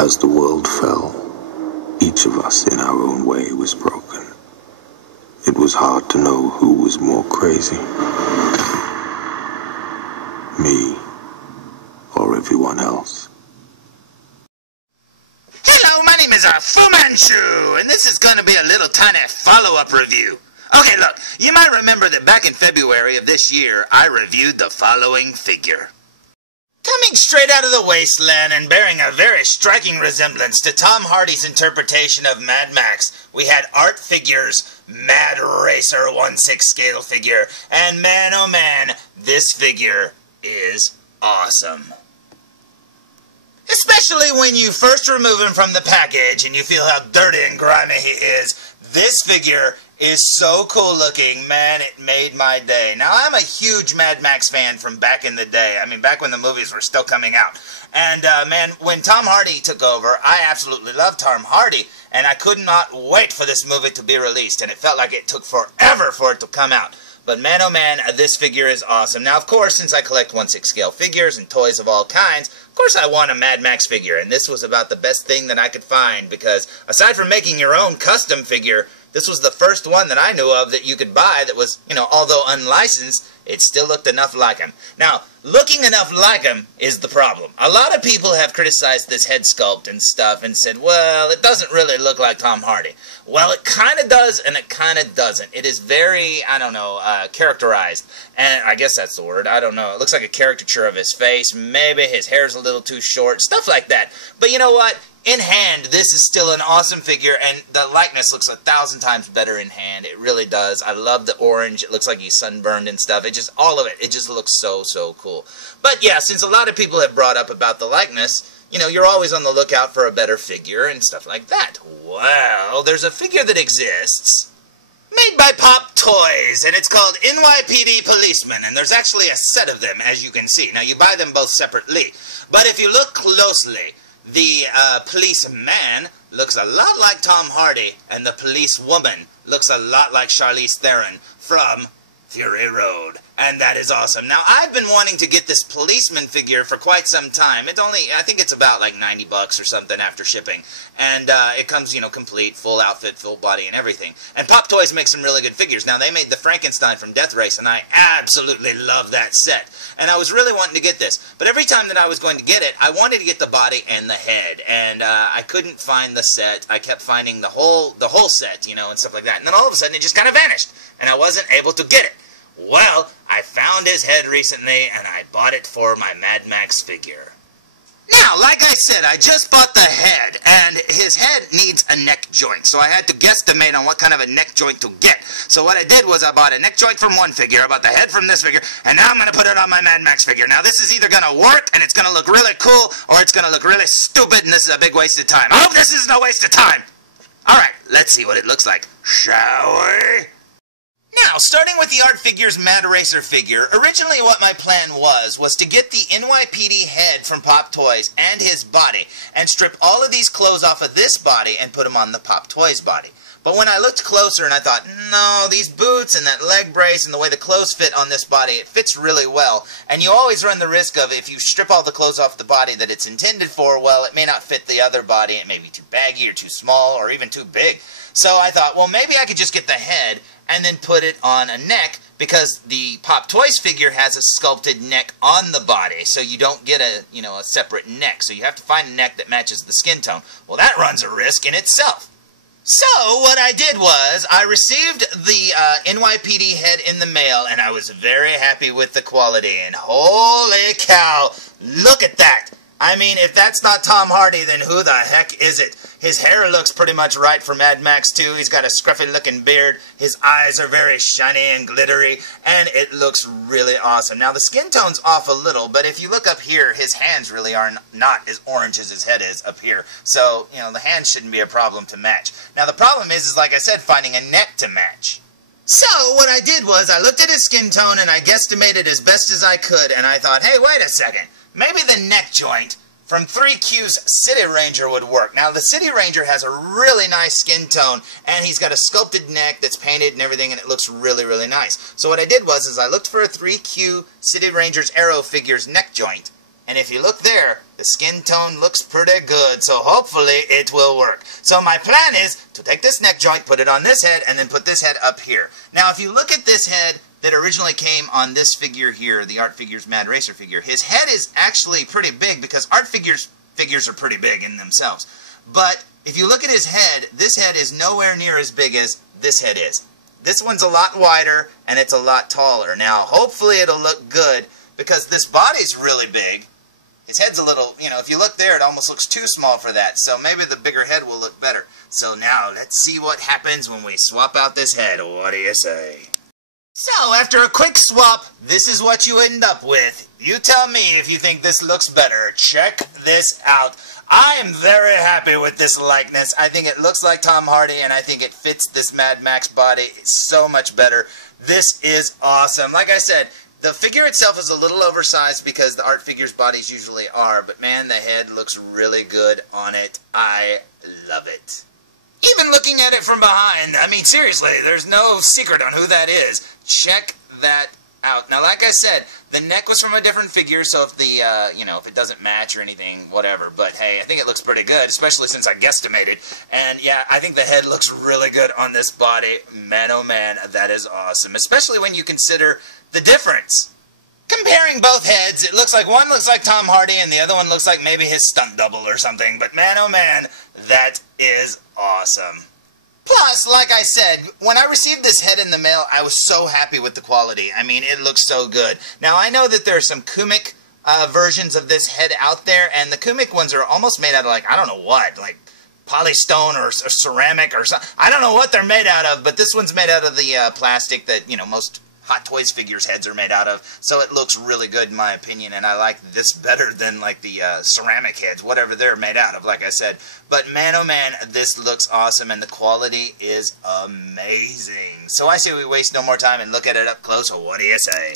As the world fell, each of us in our own way was broken. It was hard to know who was more crazy. Me or everyone else. Hello, my name is Fu Manchu, and this is going to be a little tiny follow-up review. Okay, look, you might remember that back in February of this year, I reviewed the following figure. Coming straight out of the wasteland and bearing a very striking resemblance to Tom Hardy's interpretation of Mad Max, we had art figures, Mad Racer 1/6 scale figure, and man oh man, this figure is awesome. Especially when you first remove him from the package and you feel how dirty and grimy he is. This figure is so cool looking, man, it made my day. Now, I'm a huge Mad Max fan from back in the day. I mean, back when the movies were still coming out. And, man, when Tom Hardy took over, I absolutely loved Tom Hardy, and I could not wait for this movie to be released, and it felt like it took forever for it to come out. But man, oh man, this figure is awesome. Now, of course, since I collect 1/6 scale figures and toys of all kinds, of course I want a Mad Max figure, and this was about the best thing that I could find, because aside from making your own custom figure, this was the first one that I knew of that you could buy that was, you know, although unlicensed, it still looked enough like him. Now, looking enough like him is the problem. A lot of people have criticized this head sculpt and stuff and said, well, it doesn't really look like Tom Hardy. Well, it kind of does and it kind of doesn't. It is very, I don't know, characterized. And I guess that's the word. I don't know. It looks like a caricature of his face. Maybe his hair's a little too short. Stuff like that. But you know what? In hand, this is still an awesome figure, and the likeness looks 1,000 times better in hand. It really does. I love the orange. It looks like he's sunburned and stuff. It just, all of it, it just looks so, so cool. But yeah, since a lot of people have brought up about the likeness, you know, you're always on the lookout for a better figure and stuff like that. Well, there's a figure that exists, made by Pop Toys, and it's called NYPD Policeman, and there's actually a set of them, as you can see. Now, you buy them both separately, but if you look closely, the policeman looks a lot like Tom Hardy, and the policewoman looks a lot like Charlize Theron from Fury Road, and that is awesome. Now, I've been wanting to get this policeman figure for quite some time. It's only, I think it's about like 90 bucks or something after shipping, and it comes, you know, complete, full outfit, full body, and everything. And Pop Toys makes some really good figures. Now, they made the Frankenstein from Death Race, and I absolutely love that set. And I was really wanting to get this, but every time that I was going to get it, I wanted to get the body and the head, and I couldn't find the set. I kept finding the whole set, you know, and stuff like that. And then all of a sudden, it just kind of vanished, and I wasn't able to get it. Well, I found his head recently, and I bought it for my Mad Max figure. Now, like I said, I just bought the head, and his head needs a neck joint, so I had to guesstimate on what kind of a neck joint to get. So what I did was I bought a neck joint from one figure, I bought the head from this figure, and now I'm going to put it on my Mad Max figure. Now, this is either going to work, and it's going to look really cool, or it's going to look really stupid, and this is a big waste of time. I hope this isn't a waste of time! Alright, let's see what it looks like, shall we? Now, starting with the Art Figures Mad Racer figure, originally what my plan was to get the NYPD head from Pop Toys and his body, and strip all of these clothes off of this body and put them on the Pop Toys body. But when I looked closer and I thought, no, these boots and that leg brace and the way the clothes fit on this body, it fits really well. And you always run the risk of, if you strip all the clothes off the body that it's intended for, well, it may not fit the other body. It may be too baggy or too small or even too big. So I thought, well, maybe I could just get the head and then put it on a neck, because the Pop Toys figure has a sculpted neck on the body, so you don't get a, you know, a separate neck. So you have to find a neck that matches the skin tone. Well, that runs a risk in itself. So what I did was I received the NYPD head in the mail, and I was very happy with the quality. And holy cow, look at that! I mean, if that's not Tom Hardy, then who the heck is it? His hair looks pretty much right for Mad Max 2. He's got a scruffy-looking beard. His eyes are very shiny and glittery, and it looks really awesome. Now, the skin tone's off a little, but if you look up here, his hands really are not as orange as his head is up here. So, you know, the hands shouldn't be a problem to match. Now, the problem is like I said, finding a neck to match. So, what I did was I looked at his skin tone, and I guesstimated as best as I could, and I thought, hey, wait a second. Maybe the neck joint from 3Q's City Ranger would work. Now, the City Ranger has a really nice skin tone, and he's got a sculpted neck that's painted and everything, and it looks really, really nice. So what I did was I looked for a 3Q City Ranger's Arrow figure's neck joint, And if you look there, the skin tone looks pretty good, so hopefully it will work. So my plan is to take this neck joint, put it on this head, and then put this head up here. Now if you look at this head that originally came on this figure here, the Art Figures Mad Racer figure, his head is actually pretty big because art figures are pretty big in themselves. But if you look at his head, this head is nowhere near as big as this head is. This one's a lot wider and it's a lot taller. Now hopefully it'll look good because this body's really big. His head's a little, if you look there, it almost looks too small for that. So maybe the bigger head will look better. So now, let's see what happens when we swap out this head. What do you say? So, after a quick swap, this is what you end up with. You tell me if you think this looks better. Check this out. I am very happy with this likeness. I think it looks like Tom Hardy, and I think it fits this Mad Max body so much better. This is awesome. Like I said, the figure itself is a little oversized because the art figures bodies usually are, but man, the head looks really good on it. I love it. Even looking at it from behind, I mean, seriously, there's no secret on who that is. Check that out. Now, like I said, the neck was from a different figure, so if the, if it doesn't match or anything, whatever. But hey, I think it looks pretty good, especially since I guesstimated. And yeah, I think the head looks really good on this body. Man, oh man, that is awesome. Especially when you consider the difference. Comparing both heads, it looks like one looks like Tom Hardy and the other one looks like maybe his stunt double or something. But man, oh man, that is awesome. Plus, like I said, when I received this head in the mail, I was so happy with the quality. I mean, it looks so good. Now, I know that there are some Kumik versions of this head out there, and the Kumik ones are almost made out of, like, I don't know what, like polystone or ceramic or something. I don't know what they're made out of, but this one's made out of the plastic that, most Hot Toys figures' heads are made out of, so it looks really good in my opinion, and I like this better than like the ceramic heads, whatever they're made out of, like I said. But man, oh man, this looks awesome, and the quality is amazing. So I say we waste no more time and look at it up close, or what do you say?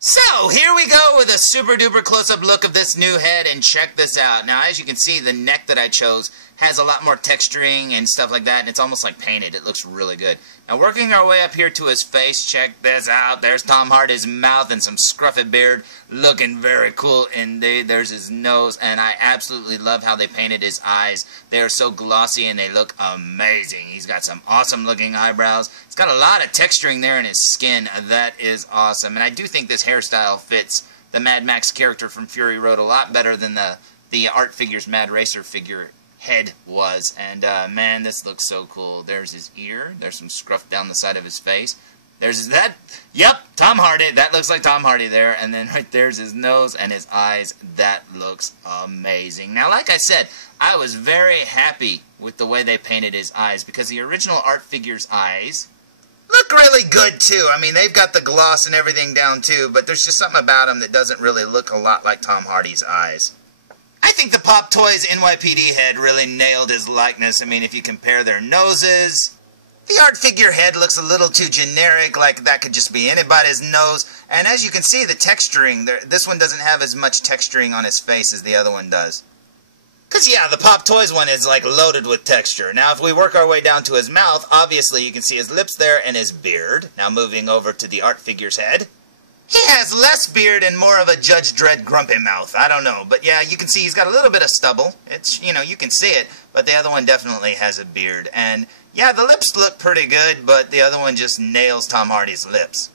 So, here we go with a super duper close-up look of this new head, and check this out. Now, as you can see, the neck that I chose has a lot more texturing and stuff like that, and it's almost like painted. It looks really good. Now, working our way up here to his face, check this out. There's Tom Hardy's mouth and some scruffy beard, looking very cool indeed. There's his nose, and I absolutely love how they painted his eyes. They are so glossy, and they look amazing. He's got some awesome-looking eyebrows. It's got a lot of texturing there in his skin. That is awesome, and I do think this hairstyle fits the Mad Max character from Fury Road a lot better than the Art Figures Mad Racer figure head was. And man, this looks so cool. There's his ear. There's some scruff down the side of his face. There's that. Yep, Tom Hardy. That looks like Tom Hardy there. And then right there's his nose and his eyes. That looks amazing. Now, like I said, I was very happy with the way they painted his eyes because the original Art Figures eyes look really good too. I mean, they've got the gloss and everything down too, but there's just something about them that doesn't really look a lot like Tom Hardy's eyes. I think the Pop Toys NYPD head really nailed his likeness. I mean, if you compare their noses, the art figure head looks a little too generic, like that could just be anybody's nose. And as you can see, the texturing, this one doesn't have as much texturing on his face as the other one does. Because, yeah, the Pop Toys one is, like, loaded with texture. Now, if we work our way down to his mouth, obviously you can see his lips there and his beard. Now, moving over to the art figure's head. He has less beard and more of a Judge Dredd grumpy mouth. I don't know. But, yeah, you can see he's got a little bit of stubble. It's, you can see it. But the other one definitely has a beard. And, yeah, the lips look pretty good, but the other one just nails Tom Hardy's lips.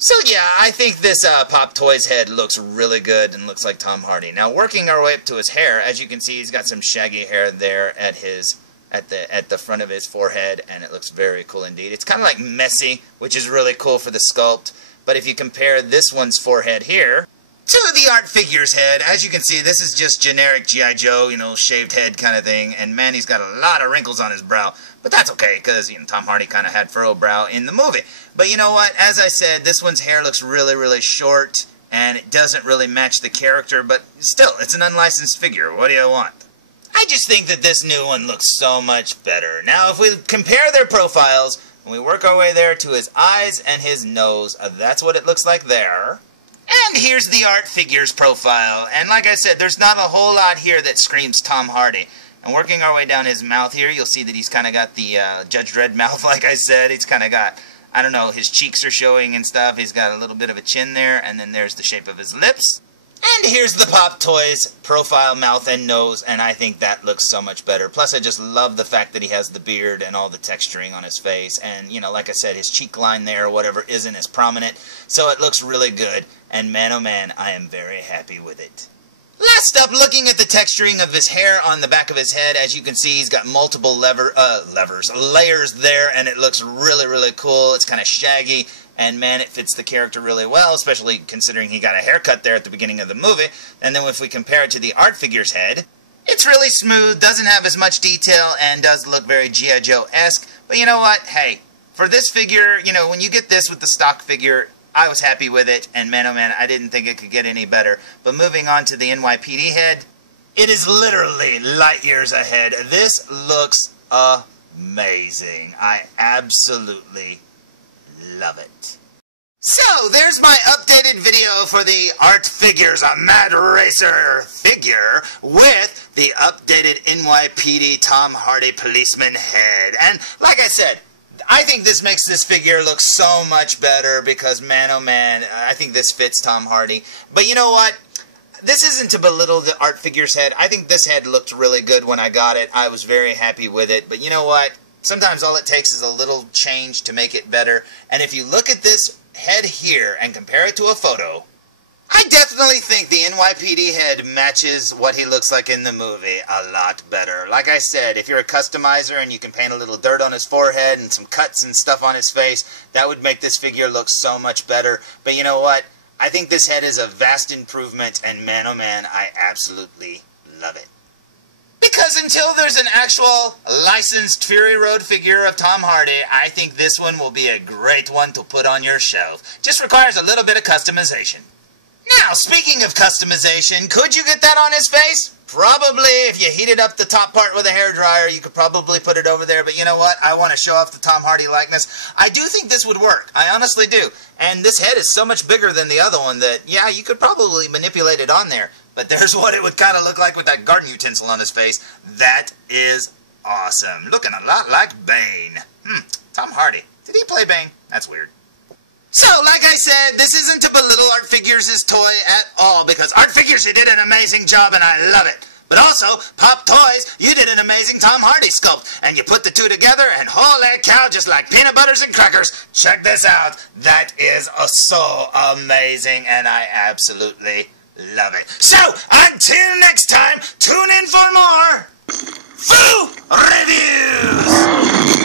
So yeah, I think this Pop Toys head looks really good and looks like Tom Hardy. Now, working our way up to his hair, as you can see, he's got some shaggy hair there at the front of his forehead, and it looks very cool indeed. It's kind of like messy, which is really cool for the sculpt. But if you compare this one's forehead here to the art figure's head, as you can see, this is just generic G.I. Joe, shaved head kind of thing. And man, he's got a lot of wrinkles on his brow. But that's okay, because Tom Hardy kind of had furrow brow in the movie. But you know what? As I said, this one's hair looks really, really short, and it doesn't really match the character, but still, it's an unlicensed figure. What do you want? I just think that this new one looks so much better. Now, if we compare their profiles, and we work our way there to his eyes and his nose, that's what it looks like there. And here's the art figure's profile. And like I said, there's not a whole lot here that screams Tom Hardy. And working our way down his mouth here, you'll see that he's kind of got the Judge Dredd mouth, like I said. He's kind of got, I don't know, his cheeks are showing and stuff. He's got a little bit of a chin there, and then there's the shape of his lips. And here's the Pop Toys profile, mouth, and nose, and I think that looks so much better. Plus, I just love the fact that he has the beard and all the texturing on his face. And, you know, like I said, his cheek line there or whatever isn't as prominent. So it looks really good. And man, oh man, I am very happy with it. Last up, looking at the texturing of his hair on the back of his head, as you can see, he's got multiple layers there, and it looks really, really cool. It's kind of shaggy, and man, it fits the character really well, especially considering he got a haircut there at the beginning of the movie. And then if we compare it to the art figure's head, it's really smooth, doesn't have as much detail, and does look very G.I. Joe-esque. But you know what? Hey, for this figure, you know, when you get this with the stock figure, I was happy with it, and man, oh man, I didn't think it could get any better. But moving on to the NYPD head, it is literally light years ahead. This looks amazing. I absolutely love it. So, there's my updated video for the Art Figures, a Mad Racer figure with the updated NYPD Tom Hardy policeman head. And like I said, I think this makes this figure look so much better because, man, oh man, I think this fits Tom Hardy. But you know what? This isn't to belittle the art figure's head. I think this head looked really good when I got it. I was very happy with it. But you know what? Sometimes all it takes is a little change to make it better. And if you look at this head here and compare it to a photo, I definitely think the NYPD head matches what he looks like in the movie a lot better. Like I said, if you're a customizer and you can paint a little dirt on his forehead and some cuts and stuff on his face, that would make this figure look so much better. But you know what? I think this head is a vast improvement, and man, oh man, I absolutely love it. Because until there's an actual licensed Fury Road figure of Tom Hardy, I think this one will be a great one to put on your shelf. Just requires a little bit of customization. Now, speaking of customization, could you get that on his face? Probably. If you heated up the top part with a hairdryer, you could probably put it over there. But you know what? I want to show off the Tom Hardy likeness. I do think this would work. I honestly do. And this head is so much bigger than the other one that, yeah, you could probably manipulate it on there. But there's what it would kind of look like with that garden utensil on his face. That is awesome. Looking a lot like Bane. Tom Hardy. Did he play Bane? That's weird. So, like I said, this isn't to belittle Art Figures' toy at all, because Art Figures, you did an amazing job, and I love it. But also, Pop Toys, you did an amazing Tom Hardy sculpt, and you put the two together, and holy cow, just like peanut butters and crackers. Check this out. That is so amazing, and I absolutely love it. So, until next time, tune in for more Foo Reviews!